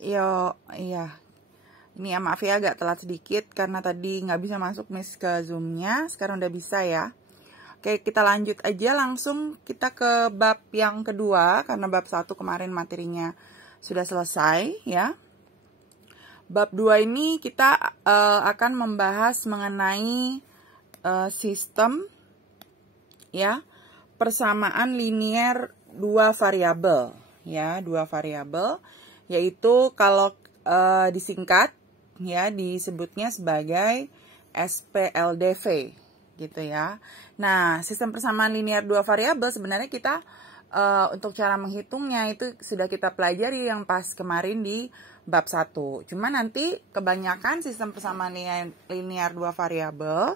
Yo, iya. Ini ya maaf ya agak telat sedikit karena tadi nggak bisa masuk Miss ke Zoom-nya. Sekarang udah bisa ya. Oke, kita lanjut aja langsung kita ke bab yang kedua karena bab 1 kemarin materinya sudah selesai ya. Bab 2 ini kita akan membahas mengenai sistem ya, persamaan linear dua variabel ya, dua variabel, yaitu kalau disingkat ya disebutnya sebagai SPLDV gitu ya. Nah, sistem persamaan linear dua variabel sebenarnya kita untuk cara menghitungnya itu sudah kita pelajari yang pas kemarin di bab 1. Cuma nanti kebanyakan sistem persamaan linear dua variabel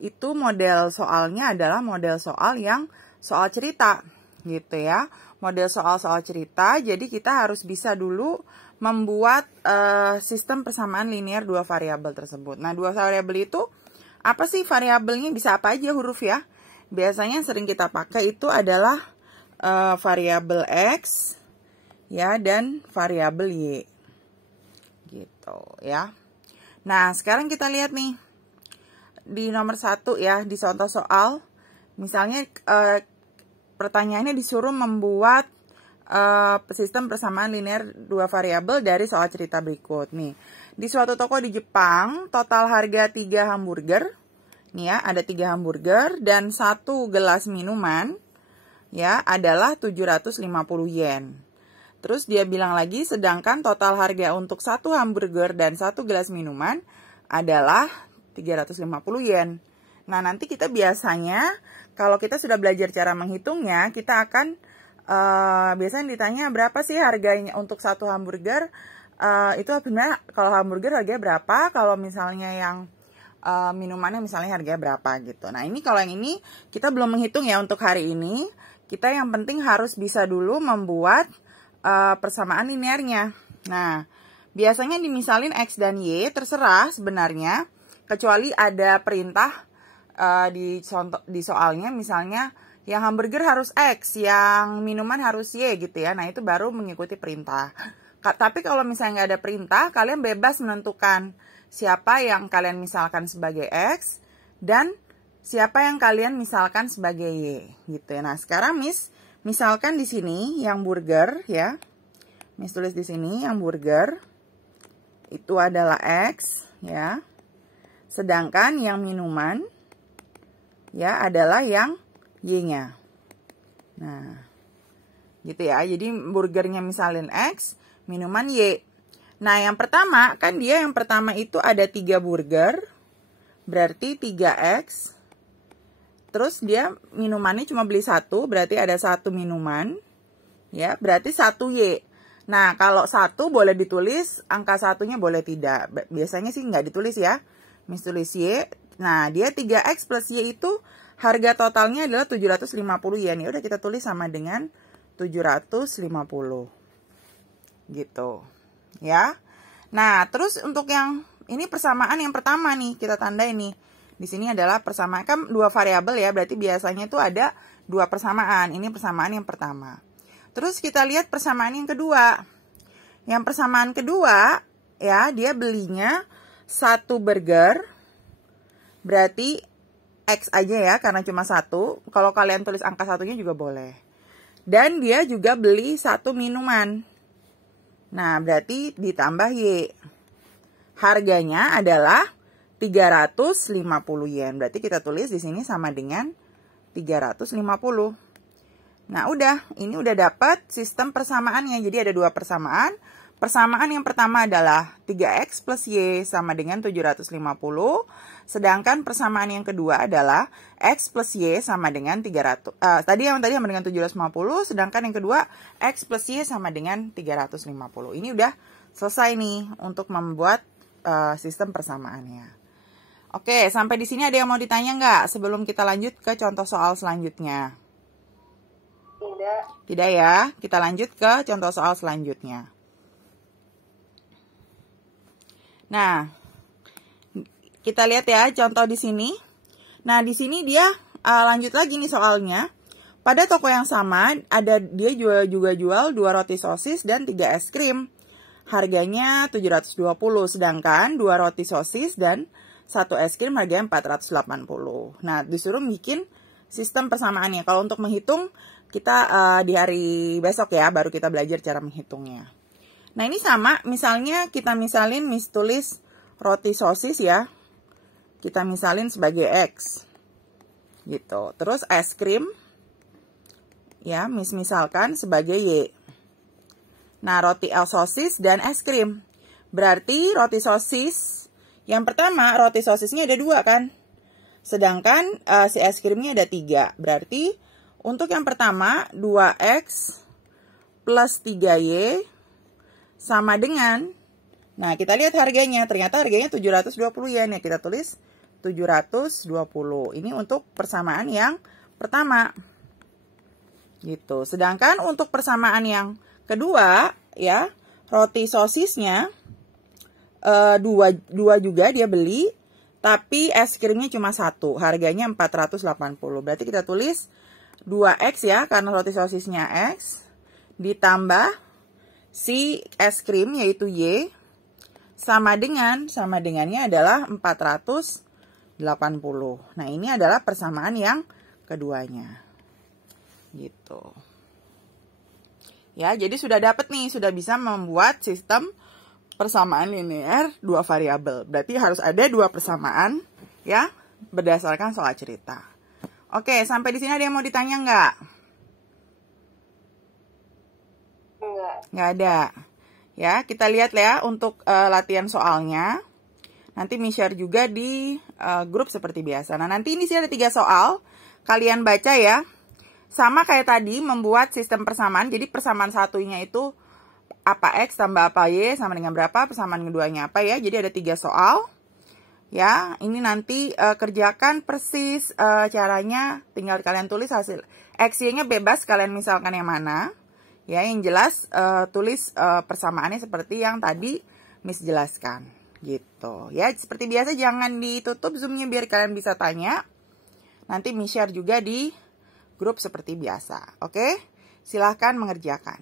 itu model soalnya adalah model soal yang soal cerita gitu ya. Model soal cerita, jadi kita harus bisa dulu membuat sistem persamaan linear dua variabel tersebut. Nah, dua variabel itu apa sih variabelnya? Bisa apa aja huruf ya. Biasanya sering kita pakai itu adalah variabel X ya dan variabel Y. Gitu ya. Nah, sekarang kita lihat nih. Di nomor 1 ya, di contoh soal. Misalnya pertanyaannya disuruh membuat sistem persamaan linear dua variabel dari soal cerita berikut. Nih, di suatu toko di Jepang, total harga 3 hamburger. Nih ya, ada 3 hamburger dan 1 gelas minuman ya adalah 750 yen. Terus dia bilang lagi, sedangkan total harga untuk 1 hamburger dan 1 gelas minuman adalah 350 yen. Nah, nanti kita biasanya, kalau kita sudah belajar cara menghitungnya, kita akan, biasanya ditanya berapa sih harganya untuk 1 hamburger. Itu sebenarnya kalau hamburger harganya berapa, kalau misalnya yang minumannya misalnya harganya berapa gitu. Nah, ini kalau yang ini kita belum menghitung ya untuk hari ini. Kita yang penting harus bisa dulu membuat persamaan linearnya. Nah, biasanya dimisalin X dan Y terserah sebenarnya, kecuali ada perintah di soalnya, misalnya yang hamburger harus X, yang minuman harus Y gitu ya. Nah, itu baru mengikuti perintah. Tapi kalau misalnya nggak ada perintah, kalian bebas menentukan siapa yang kalian misalkan sebagai X dan siapa yang kalian misalkan sebagai Y gitu ya. Nah, sekarang misalkan di sini yang burger ya. Miss tulis di sini yang burger itu adalah X ya. Sedangkan yang minuman ya adalah yang Y-nya. Nah, gitu ya. Jadi burgernya misalin X, minuman Y. Nah, yang pertama kan dia yang pertama itu ada 3 burger, berarti 3X. Terus dia minumannya cuma beli 1, berarti ada 1 minuman. Ya, berarti 1 Y. Nah, kalau 1 boleh ditulis, angka 1-nya boleh tidak. Biasanya sih nggak ditulis ya. Miss tulis Y. Nah, dia 3X plus Y itu harga totalnya adalah 750 yen. Ya udah kita tulis sama dengan 750. Gitu. Ya. Nah, terus untuk yang ini persamaan yang pertama nih, kita tandai nih. Di sini adalah persamaan, kan 2 variabel ya, berarti biasanya itu ada 2 persamaan. Ini persamaan yang pertama. Terus kita lihat persamaan yang kedua. Yang persamaan kedua, ya, dia belinya 1 burger, berarti X aja ya, karena cuma 1. Kalau kalian tulis angka 1-nya juga boleh. Dan dia juga beli 1 minuman. Nah, berarti ditambah Y. Harganya adalah 350 yen. Berarti kita tulis di sini sama dengan 350. Nah, udah. Ini udah dapat sistem persamaannya. Jadi ada 2 persamaan. Persamaan yang pertama adalah 3X plus Y sama dengan 750. Sedangkan persamaan yang kedua adalah X plus Y sama dengan 300. Tadi sama dengan 750. Sedangkan yang kedua X plus Y sama dengan 350. Ini udah selesai nih untuk membuat sistem persamaannya. Oke, sampai di sini ada yang mau ditanya nggak sebelum kita lanjut ke contoh soal selanjutnya? Tidak. Tidak ya, kita lanjut ke contoh soal selanjutnya. Nah, kita lihat ya contoh di sini. Nah, di sini dia lanjut lagi nih soalnya. Pada toko yang sama, dia juga jual 2 roti sosis dan 3 es krim. Harganya 720, sedangkan 2 roti sosis dan 1 es krim harganya 480. Nah, disuruh bikin sistem persamaannya. Kalau untuk menghitung, kita di hari besok ya, baru kita belajar cara menghitungnya. Nah, ini sama, misalnya kita misalin Miss tulis roti sosis ya. Kita misalin sebagai X. Gitu. Terus es krim ya, misalkan sebagai Y. Nah, roti sosis dan es krim. Berarti roti sosis, yang pertama roti sosisnya ada 2 kan? Sedangkan si es krimnya ada 3. Berarti untuk yang pertama 2X plus 3Y sama dengan, nah kita lihat harganya, ternyata harganya 720 yen ya, kita tulis 720. Ini untuk persamaan yang pertama. Gitu. Sedangkan untuk persamaan yang kedua ya, roti sosisnya 2 juga dia beli, tapi es krimnya cuma 1, harganya 480. Berarti kita tulis 2X ya, karena roti sosisnya X, ditambah si es krim yaitu Y, sama dengannya adalah 480. Nah, ini adalah persamaan yang keduanya. Gitu. Ya, jadi sudah dapat nih, sudah bisa membuat sistem persamaan linear 2 variabel. Berarti harus ada 2 persamaan ya, berdasarkan soal cerita. Oke, sampai di sini ada yang mau ditanya nggak? Nggak ada. Ya, kita lihat ya untuk latihan soalnya. Nanti share juga di grup seperti biasa. Nah, nanti ini sih ada 3 soal. Kalian baca ya. Sama kayak tadi, membuat sistem persamaan. Jadi persamaan satunya itu apa X tambah apa Y sama dengan berapa, persamaan keduanya apa ya. Jadi ada 3 soal. Ya, ini nanti kerjakan persis caranya. Tinggal kalian tulis hasil. X, Y-nya bebas, kalian misalkan yang mana. Ya, yang jelas tulis persamaannya seperti yang tadi Miss jelaskan. Gitu. Ya, seperti biasa jangan ditutup Zoom-nya biar kalian bisa tanya. Nanti Miss share juga di grup seperti biasa. Oke? Silahkan mengerjakan.